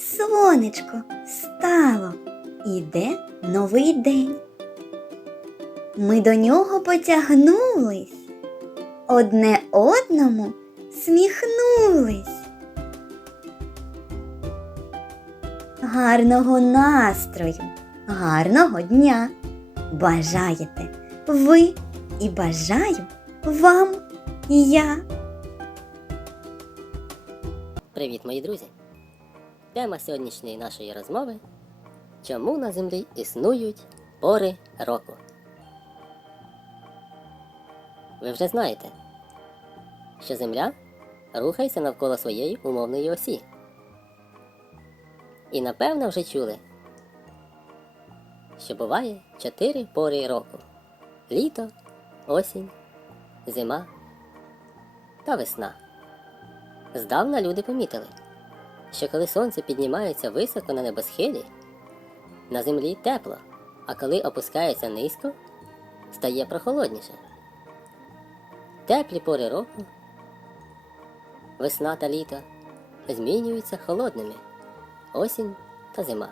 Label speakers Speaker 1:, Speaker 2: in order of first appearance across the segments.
Speaker 1: сонечко стало, іде новий день. Ми до нього потягнулись, одне одному сміхнулись. Гарного настрою, гарного дня бажаєте ви і бажаю вам я.
Speaker 2: Привіт, мої друзі! Тема сьогоднішньої нашої розмови Чому на землі існують пори року? Ви вже знаєте, що Земля рухається навколо своєї умовної осі. І напевно вже чули, що буває чотири пори року: літо, осінь, зима та весна. Здавна люди помітили, що коли сонце піднімається високо на небосхилі, на землі тепло, а коли опускається низько, стає прохолодніше. Теплі пори року, весна та літо змінюються холодними, осінь та зима.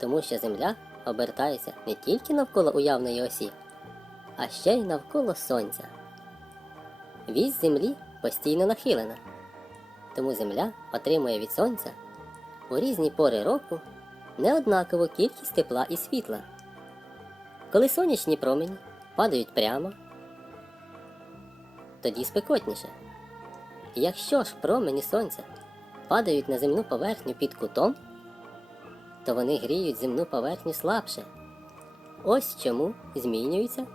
Speaker 2: Тому що земля обертається не тільки навколо уявної осі, а ще й навколо сонця. Вісь землі постійно нахилена, тому земля отримує від сонця у різні пори року неоднакову кількість тепла і світла. Коли сонячні промені падають прямо, тоді спекотніше. Якщо ж промені сонця падають на земну поверхню під кутом, то вони гріють земну поверхню слабше. Ось чому змінюються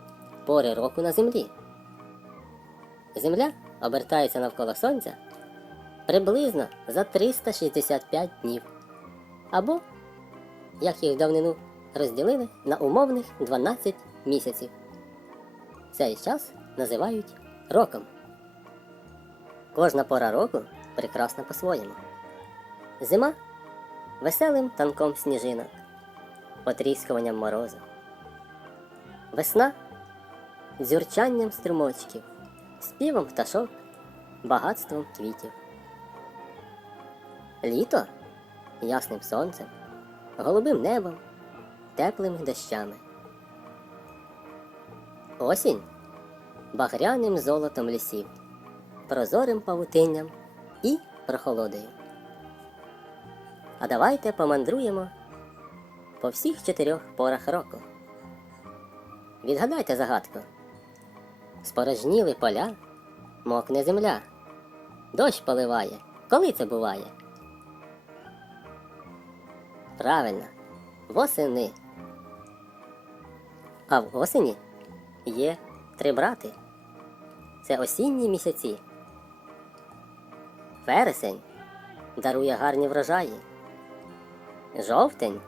Speaker 2: пори року на землі. Земля обертається навколо Сонця приблизно за 365 днів. Або, як їх давнину розділили на умовних 12 місяців. Цей час називають роком. Кожна пора року прекрасна по-своєму. Зима веселим танком сніжинок, потріскуванням морозу. Весна дзюрчанням струмочків співом пташок, багатством квітів. Літо ясним сонцем, голубим небом, теплими дощами. Осінь багряним золотом лісів, прозорим павутинням і прохолодою. А давайте помандруємо по всіх чотирьох порах року. Відгадайте загадку. Спорожніли поля, мокне земля. Дощ поливає. Коли це буває? Правильно, восени. А в осені є три брати. Це осінні місяці. Вересень дарує гарні врожаї. Жовтень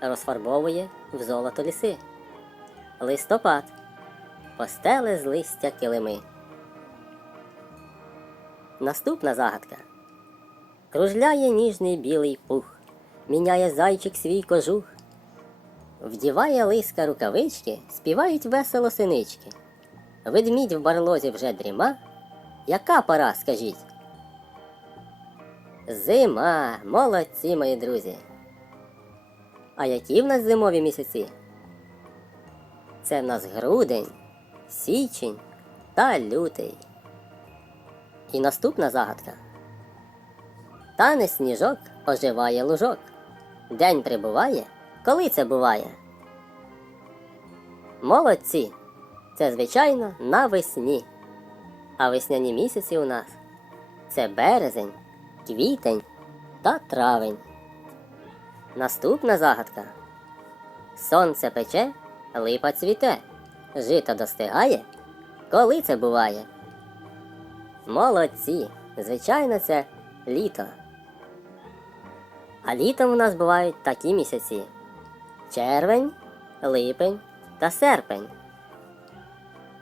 Speaker 2: розфарбовує в золото ліси. Листопад постели з листя килими. Наступна загадка. Кружляє ніжний білий пух, міняє зайчик свій кожух. Вдіває лиска рукавички, співають весело синички. Ведмідь в барлозі вже дріма. Яка пора, скажіть? Зима, молодці, мої друзі. А які в нас зимові місяці? Це в нас грудень, січень та лютий. І наступна загадка. Тане сніжок оживає лужок. День прибуває, коли це буває. Молодці! Це, звичайно, навесні. А весняні місяці у нас це березень, квітень та травень. Наступна загадка. Сонце пече, липа цвіте, жито достигає. Коли це буває? Молодці! Звичайно, це літо. А літом у нас бувають такі місяці: червень, липень та серпень.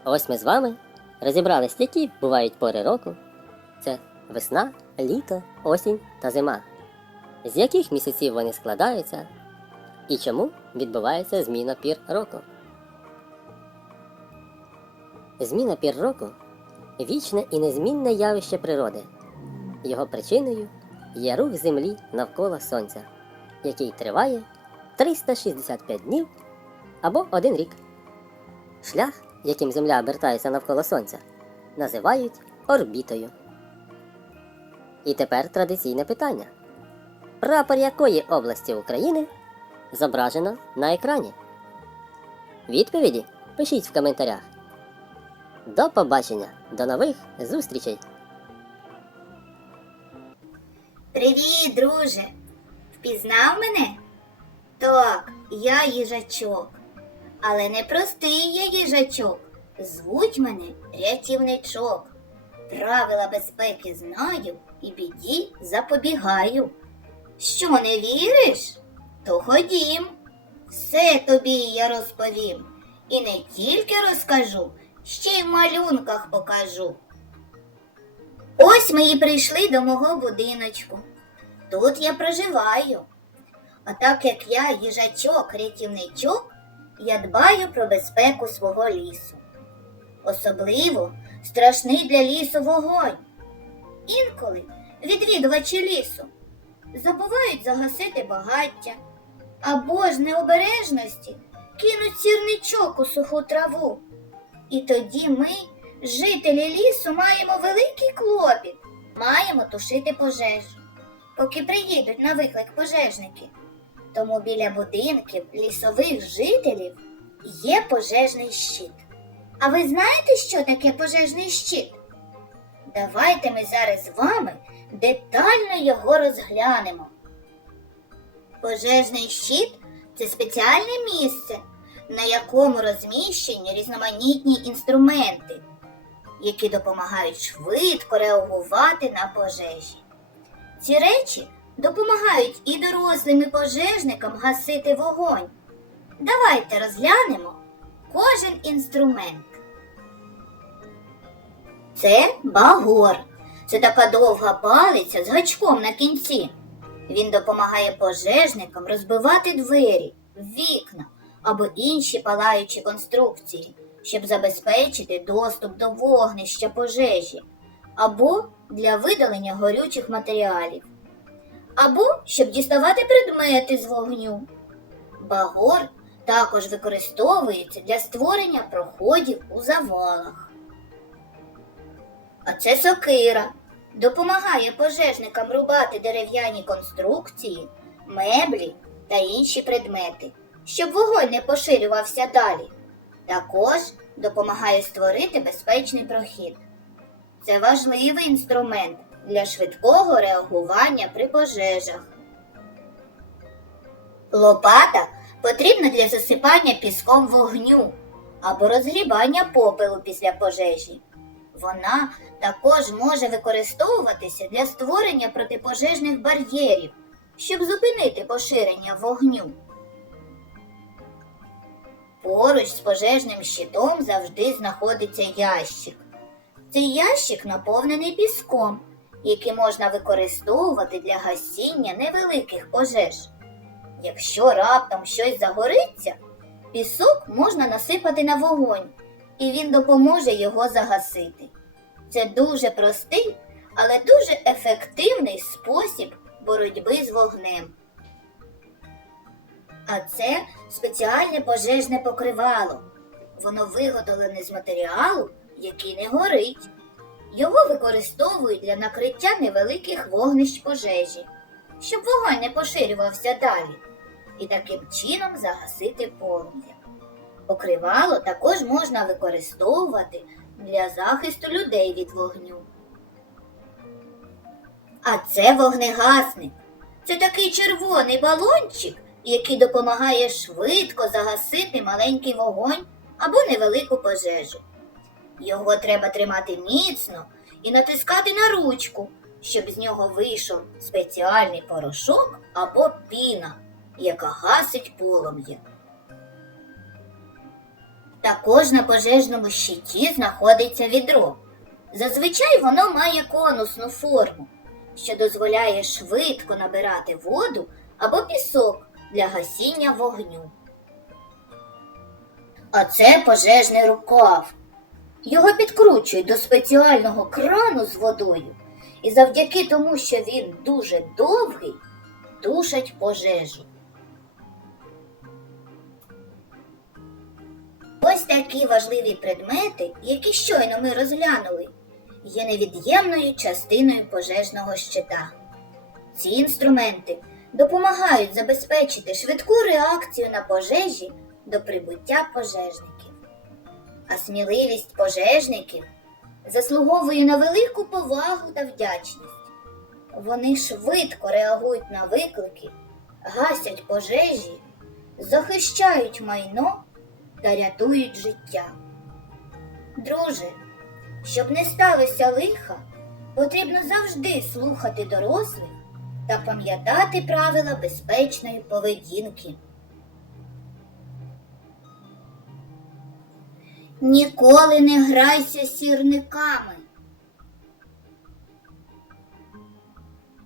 Speaker 2: Ось ми з вами розібрались, які бувають пори року. Це весна, літо, осінь та зима. З яких місяців вони складаються і чому відбувається зміна пір року. Зміна пір року вічне і незмінне явище природи. Його причиною є рух Землі навколо Сонця, який триває 365 днів або один рік. Шлях, яким Земля обертається навколо Сонця, називають орбітою. І тепер традиційне питання: прапор якої області України зображено на екрані? Відповіді пишіть в коментарях. До побачення, до нових зустрічей!
Speaker 1: Привіт, друже! Впізнав мене? Так, я їжачок. Але не простий я їжачок. Звуть мене рятівничок. Правила безпеки знаю і біді запобігаю. Що не віриш? То ходім. Все тобі я розповім. І не тільки розкажу, ще й в малюнках покажу. Ось ми і прийшли до мого будиночку. Тут я проживаю. А так як я їжачок, рятівничок, я дбаю про безпеку свого лісу. Особливо страшний для лісу вогонь. Інколи відвідувачі лісу забувають загасити багаття або ж необережності кинуть сірничок у суху траву. І тоді ми, жителі лісу, маємо великий клопіт, маємо тушити пожежу, поки приїдуть на виклик пожежники. Тому біля будинків лісових жителів є пожежний щит. А ви знаєте, що таке пожежний щит? Давайте ми зараз з вами детально його розглянемо. Пожежний щит це спеціальне місце, на якому розміщені різноманітні інструменти, які допомагають швидко реагувати на пожежі. Ці речі допомагають і дорослим і пожежникам гасити вогонь. Давайте розглянемо кожен інструмент. Це багор. Це така довга палиця з гачком на кінці. Він допомагає пожежникам розбивати двері, вікна або інші палаючі конструкції, щоб забезпечити доступ до вогнища пожежі, або для видалення горючих матеріалів, або щоб діставати предмети з вогню. Багор також використовується для створення проходів у завалах. А це сокира. Допомагає пожежникам рубати дерев'яні конструкції, меблі та інші предмети, щоб вогонь не поширювався далі. Також допомагає створити безпечний прохід. Це важливий інструмент для швидкого реагування при пожежах. Лопата потрібна для засипання піском вогню або розгрібання попелу після пожежі. Вона також може використовуватися для створення протипожежних бар'єрів, щоб зупинити поширення вогню. Поруч з пожежним щитом завжди знаходиться ящик. Цей ящик наповнений піском, який можна використовувати для гасіння невеликих пожеж. Якщо раптом щось загориться, пісок можна насипати на вогонь, і він допоможе його загасити. Це дуже простий, але дуже ефективний спосіб боротьби з вогнем. А це спеціальне пожежне покривало. Воно виготовлене з матеріалу, який не горить. Його використовують для накриття невеликих вогнищ пожежі, щоб вогонь не поширювався далі, і таким чином загасити полум'я. Покривало також можна використовувати для захисту людей від вогню. А це вогнегасник. Це такий червоний балончик, який допомагає швидко загасити маленький вогонь або невелику пожежу. Його треба тримати міцно і натискати на ручку, щоб з нього вийшов спеціальний порошок або піна, яка гасить полум'я. Також на пожежному щиті знаходиться відро. Зазвичай воно має конусну форму, що дозволяє швидко набирати воду або пісок для гасіння вогню. А це пожежний рукав. Його підкручують до спеціального крану з водою, і завдяки тому, що він дуже довгий, тушать пожежу. Ось такі важливі предмети, які щойно ми розглянули, є невід'ємною частиною пожежного щита. Ці інструменти допомагають забезпечити швидку реакцію на пожежі до прибуття пожежників. А сміливість пожежників заслуговує на велику повагу та вдячність. Вони швидко реагують на виклики, гасять пожежі, захищають майно та рятують життя. Друже, щоб не сталося лиха, потрібно завжди слухати дорослих та пам'ятати правила безпечної поведінки. Ніколи не грайся сірниками.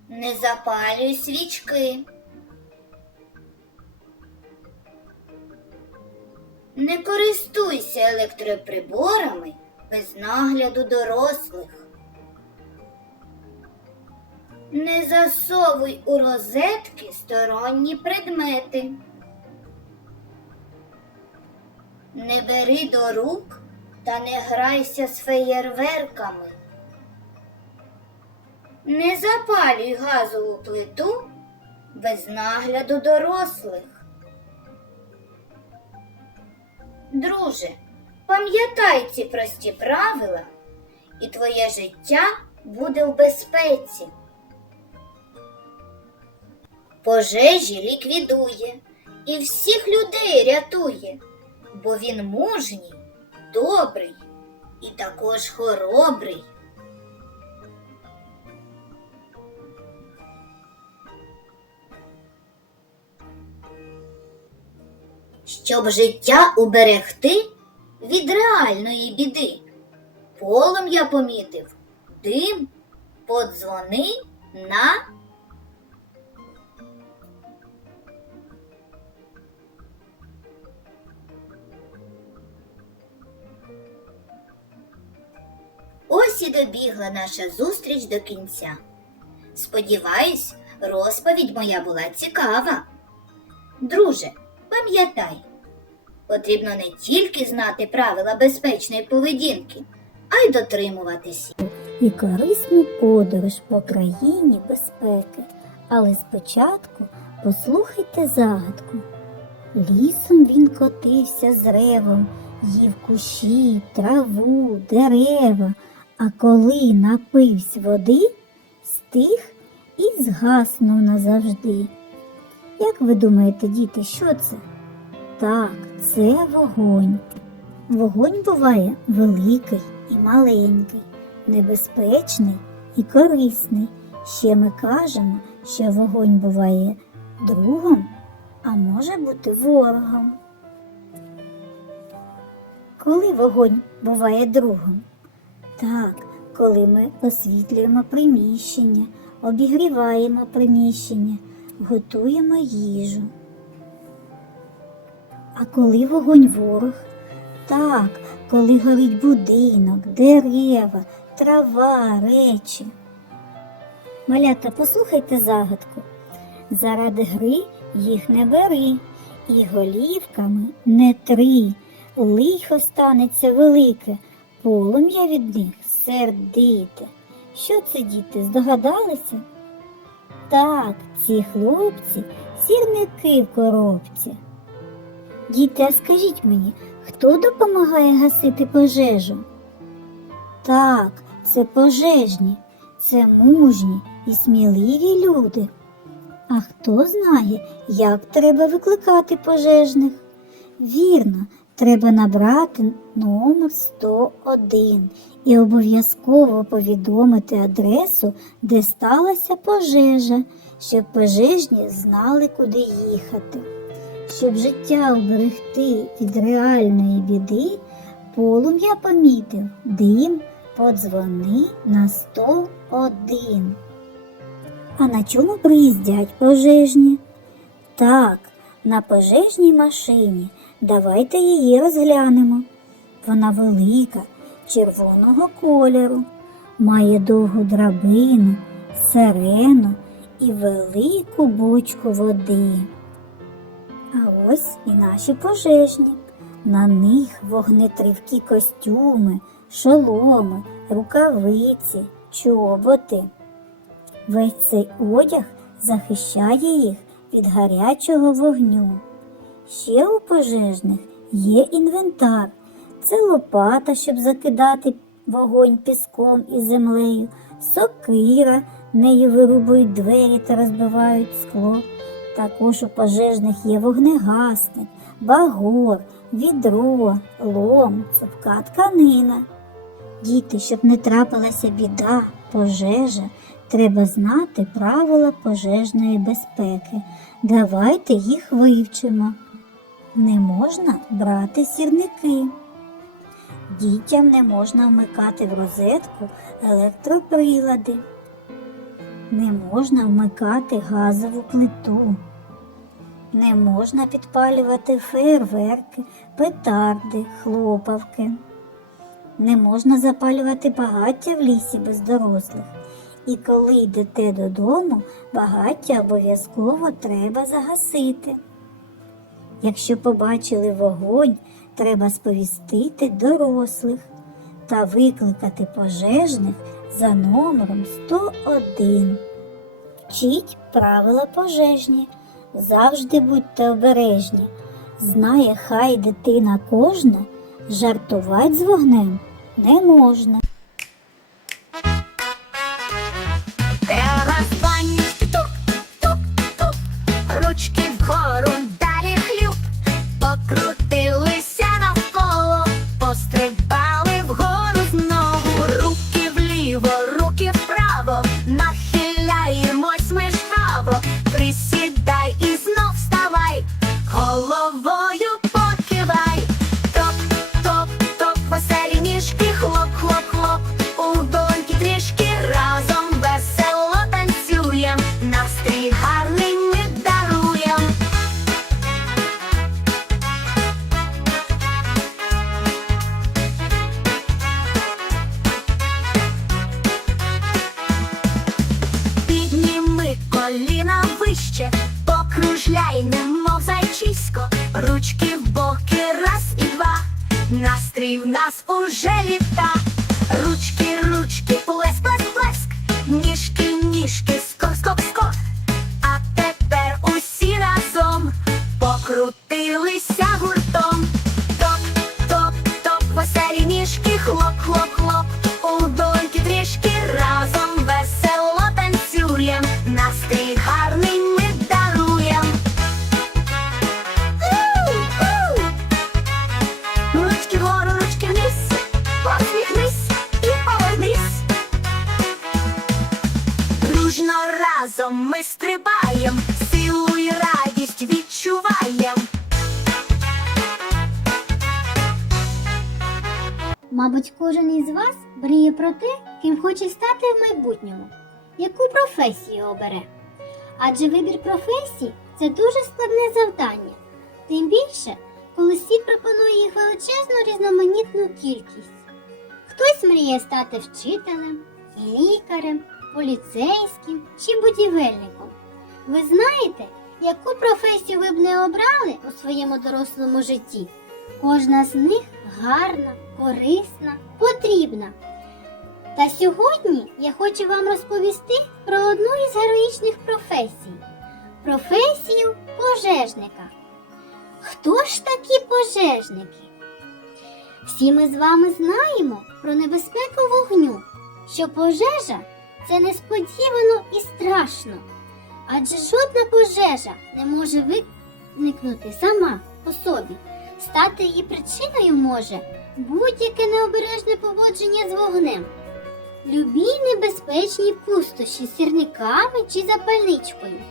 Speaker 1: Не запалюй свічки. Не користуйся електроприборами без нагляду дорослих. Не засовуй у розетки сторонні предмети. Не бери до рук та не грайся з феєрверками. Не запалюй газову плиту без нагляду дорослих. Друже, пам'ятай ці прості правила, і твоє життя буде в безпеці. Пожежі ліквідує і всіх людей рятує, бо він мужній, добрий і також хоробрий. Щоб життя уберегти від реальної біди. Полум'я помітив, дим, подзвони на Ось і добігла наша зустріч до кінця. Сподіваюсь, розповідь моя була цікава. Друже, пам'ятай, потрібно не тільки знати правила безпечної поведінки, а й дотримуватися.
Speaker 3: і корисну подорож по країні безпеки. Але спочатку послухайте загадку. Лісом він котився з ревом, їв кущі, траву, дерева, а коли напився води, стих і згаснув назавжди. Як ви думаєте, діти, що це? Так, це вогонь. Вогонь буває великий і маленький небезпечний і корисний. Ще ми кажемо, що вогонь буває другом, а може бути ворогом. Коли вогонь буває другом? Так, коли ми освітлюємо приміщення, обігріваємо приміщення, готуємо їжу. А коли вогонь ворог? Так, коли горить будинок, дерева, трава, речі. Малята, послухайте загадку. Заради гри їх не бери, і голівками не три. Лихо станеться велике, полум'я від них сердите. Що це, діти, здогадалися? Так, ці хлопці сірники в коробці. Діти, а скажіть мені, хто допомагає гасити пожежу? Так, це пожежні, це мужні і сміливі люди. А хто знає, як треба викликати пожежних? Вірно, треба набрати номер 101 і обов'язково повідомити адресу, де сталася пожежа, щоб пожежні знали, куди їхати. Щоб життя уберегти від реальної біди, полум'я помітив дим, подзвони на 101. А на чому приїздять пожежні? Так, на пожежній машині. Давайте її розглянемо. Вона велика, червоного кольору. Має довгу драбину, сирену і велику бочку води. А ось і наші пожежні. На них вогнетривкі костюми, шоломи, рукавиці, чоботи. Весь цей одяг захищає їх від гарячого вогню. Ще у пожежних є інвентар. Це лопата, щоб закидати вогонь піском і землею, сокира, нею вирубують двері та розбивають скло. Також у пожежних є вогнегасник, багор, відро, лом, цупка тканина. Діти, щоб не трапилася біда, пожежа, треба знати правила пожежної безпеки. Давайте їх вивчимо. Не можна брати сірники. Дітям не можна вмикати в розетку електроприлади. Не можна вмикати газову плиту. Не можна підпалювати фейерверки, петарди, хлопавки. Не можна запалювати багаття в лісі без дорослих. І коли йдете додому, багаття обов'язково треба загасити. Якщо побачили вогонь, треба сповістити дорослих та викликати пожежних за номером 101. Вчіть правила пожежні, завжди будьте обережні. Знає хай дитина кожна, жартувати з вогнем не можна.
Speaker 4: Кожен із вас мріє про те, ким хоче стати в майбутньому, яку професію обере. Адже вибір професії це дуже складне завдання, тим більше, коли світ пропонує їх величезну різноманітну кількість. Хтось мріє стати вчителем, лікарем, поліцейським чи будівельником. Ви знаєте, яку професію ви б не обрали у своєму дорослому житті? Кожна з них гарна, корисна, потрібна. Та сьогодні я хочу вам розповісти про одну із героїчних професій професію пожежника. Хто ж такі пожежники? Всі ми з вами знаємо про небезпеку вогню, що пожежа це несподівано і страшно, адже жодна пожежа не може виникнути сама по собі. Стати її причиною може будь-яке необережне поводження з вогнем, любі небезпечні пустощі сірниками чи запальничкою.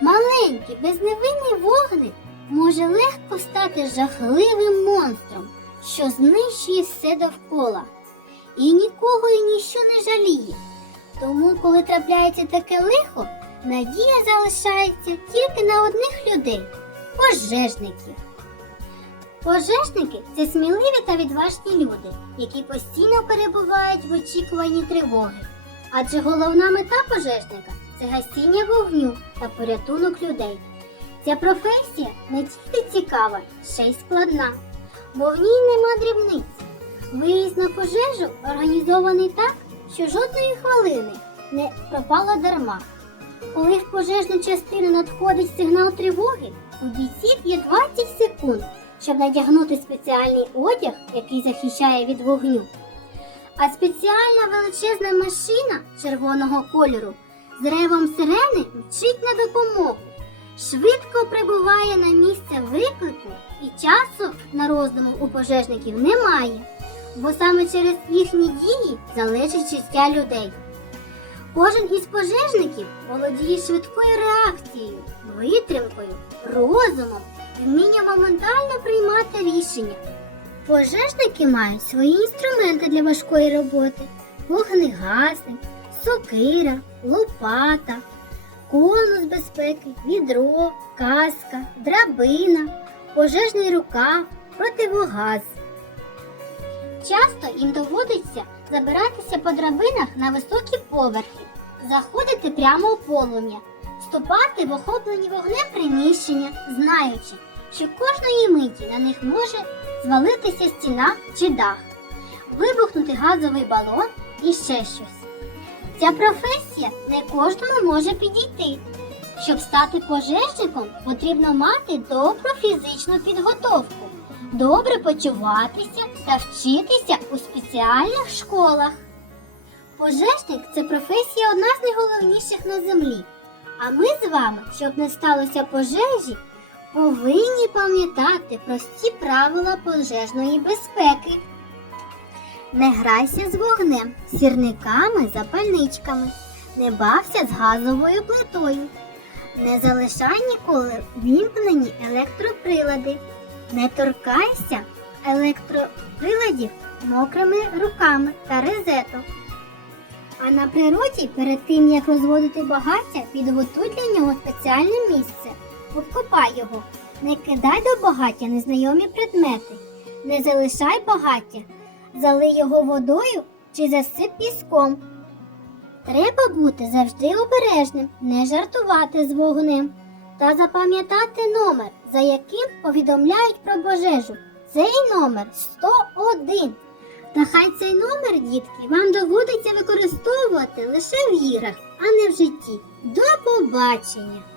Speaker 4: Маленький, безневинний вогник може легко стати жахливим монстром, що знищує все довкола і нікого і ніщо не жаліє. Тому, коли трапляється таке лихо, надія залишається тільки на одних людей пожежників. Пожежники це сміливі та відважні люди, які постійно перебувають в очікуванні тривоги. Адже головна мета пожежника це гасіння вогню та порятунок людей. Ця професія не тільки цікава, ще й складна, бо в ній нема дрібниць. Виїзд на пожежу організований так, що жодної хвилини не пропало дарма. Коли в пожежну частину надходить сигнал тривоги, у бійців є 20 секунд, щоб надягнути спеціальний одяг, який захищає від вогню. А спеціальна величезна машина червоного кольору з ревом сирени мчить на допомогу. Швидко прибуває на місце виклику і часу на роздуму у пожежників немає, бо саме через їхні дії залежить життя людей. Кожен із пожежників володіє швидкою реакцією, витримкою, розумом, вмінням моментально приймати рішення. Пожежники мають свої інструменти для важкої роботи: вогнегасник, сокира, лопата, конус безпеки, відро, каска, драбина, пожежний рукав, противогаз. Часто їм доводиться забиратися по драбинах на високі поверхи, заходити прямо у полум'я, вступати в охоплені вогнем приміщення, знаючи, що кожної миті на них може звалитися стіна чи дах, вибухнути газовий балон і ще щось. Ця професія не кожному може підійти. Щоб стати пожежником, потрібно мати добру фізичну підготовку, добре почуватися та вчитися у спеціальних школах. Пожежник це професія одна з найголовніших на землі. А ми з вами, щоб не сталося пожежі, повинні пам'ятати прості правила пожежної безпеки. Не грайся з вогнем, сірниками, запальничками, не бався з газовою плитою. Не залишай ніколи вімкнені електроприлади. Не торкайся електроприладів мокрими руками та розеток. А на природі перед тим, як розводити багаття, підготуй для нього спеціальне місце. Обкопай його. Не кидай до багаття незнайомі предмети. Не залишай багаття. Залий його водою чи засип піском. Треба бути завжди обережним, не жартувати з вогнем та запам'ятати номер, за яким повідомляють про пожежу. Цей номер 101. Та хай цей номер, дітки, вам доводиться використовувати лише в іграх, а не в житті. До побачення!